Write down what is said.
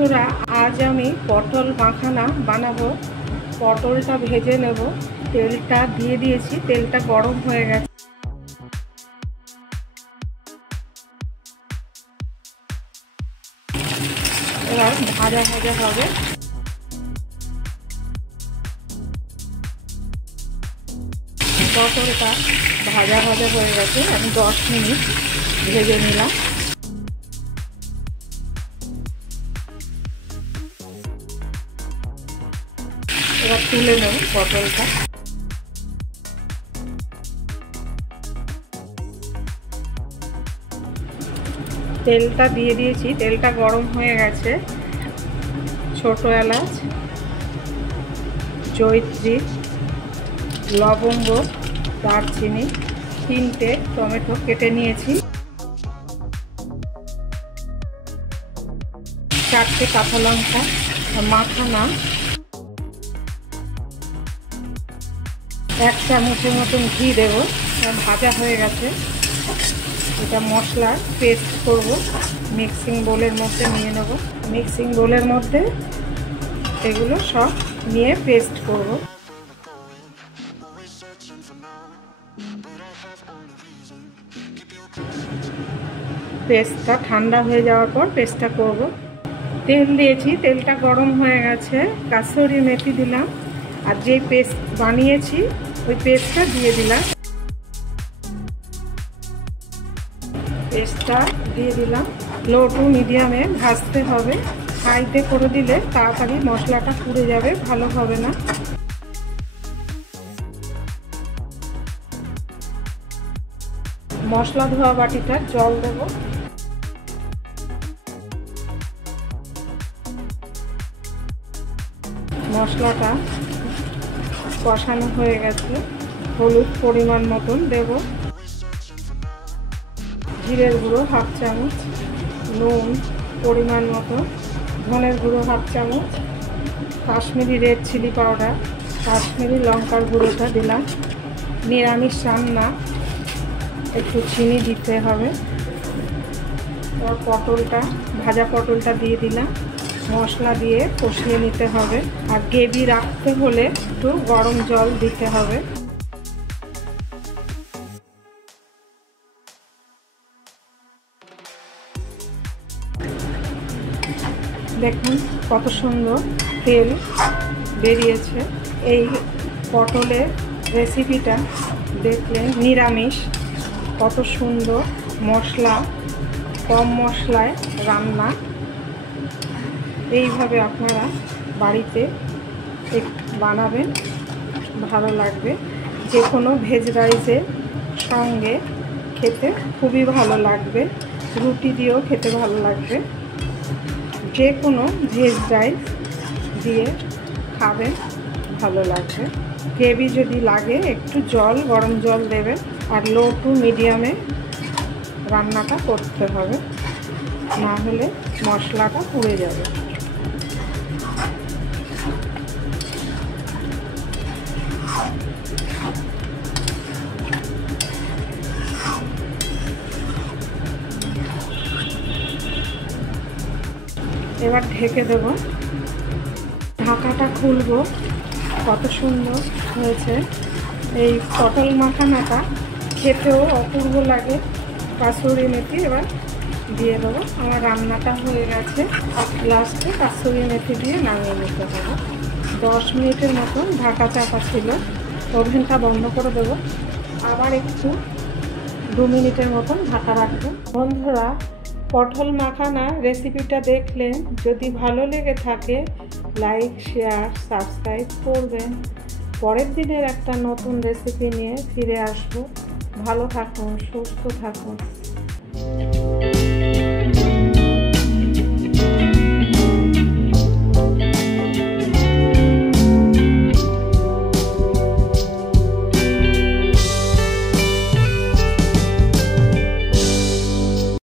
বন্ধুরা, আজ আমি পটল মাখানা বানাবো। পটলটা ভেজে নেব। তেলটা দিয়ে দিয়েছি, তেলটা গরম হয়ে গেছে। এবার ভাজা ভাজা হবে। পটলটা ভাজা ভাজা হয়ে গেছে, আমি 10 মিনিট ভেজে নিলাম। এবার তুলে নেব পটলটা। তেলটা দিয়ে দিয়েছি, তেলটা গরম হয়ে গেছে। ছোট এলাচ, জয়িত্রী, লবঙ্গ, দারচিনি, 3টে টমেটো কেটে নিয়েছি, 4টে কাঁচা লঙ্কা, মাখানা 1 চামচের মতন ঘি দেব। ভাজা হয়ে গেছে। এটা মশলার পেস্ট করব। মিক্সিং বোলের মধ্যে নিয়ে নেব। মিক্সিং বোলের মধ্যে এগুলো সব নিয়ে পেস্ট করব। পেস্টটা ঠান্ডা হয়ে যাওয়ার পর পেস্টটা করব। তেল দিয়েছি, তেলটা গরম হয়ে গেছে। কাসুরি মেথি দিলাম, আর যে পেস্ট বানিয়েছি ওই পেস্টটা দিয়ে দিলাম। পেস্টটা দিয়ে দিলাম। লো টু মিডিয়ামে ভাজতে হবে। হাইতে করে দিলে তাড়াতাড়ি মশলাটা পুড়ে যাবে, ভালো হবে না। মশলা ধোয়া বাটিটা জল দেব। মশলাটা কষানো হয়ে গেছে। হলুদ পরিমাণ মতন দেব। জিরের গুঁড়ো 1/2 চামচ, নুন পরিমাণ মতো, ধনের গুঁড়ো 1/2 চামচ, Kashmiri red chilli powder, Kashmiri লঙ্কার গুঁড়োটা দিলাম। নিরামিষ রান্না, একটু চিনি দিতে হবে। এবার পটলটা, ভাজা পটলটা দিয়ে দিলাম। মশলা দিয়ে কষিয়ে নিতে হবে। আর গ্রেভি রাখতে হলে একটু গরম জল দিতে হবে। দেখুন কত সুন্দর তেল বেরিয়েছে। এই পটলের রেসিপিটা দেখলে নিরামিষ, কত সুন্দর মশলা, কম মশলায় রান্না। এইভাবে আপনারা বাড়িতে বানাবেন, ভালো লাগবে। যে কোনো ভেজ রাইসের সঙ্গে খেতে খুবই ভালো লাগবে, রুটি দিয়েও খেতে ভালো লাগবে। যে কোনো ভেজ রাইস দিয়ে খাবেন, ভালো লাগবে। গ্রেভি যদি লাগে একটু জল, গরম জল দেবেন। আর লো টু মিডিয়ামে রান্নাটা করতে হবে, না হলে মশলাটা পুড়ে যাবে। এবার ঢেকে দেব। ঢাকাটা খুলবো। কত সুন্দর হয়েছে এই পটল মাখানাটা, খেতেও অপূর্ব লাগে। কাসুরি মেথি এবার দিয়ে দেবো। আমার রান্নাটা হয়ে গেছে। লাস্টে কাসুরি মেথি দিয়ে নামিয়ে নিতে হবে। 10 মিনিটের মতন ঢাকা চাপা ছিল। ওভেনটা বন্ধ করে দেবো। আবার একটু 2 মিনিটের মতন ঢাকা রাখবো। বন্ধুরা, পটল মাখানা রেসিপিটা দেখলেন। যদি ভালো লেগে থাকে লাইক, শেয়ার, সাবস্ক্রাইব করবেন। পরের দিনের একটা নতুন রেসিপি নিয়ে ফিরে আসবো। ভালো থাকুন, সুস্থ থাকুন।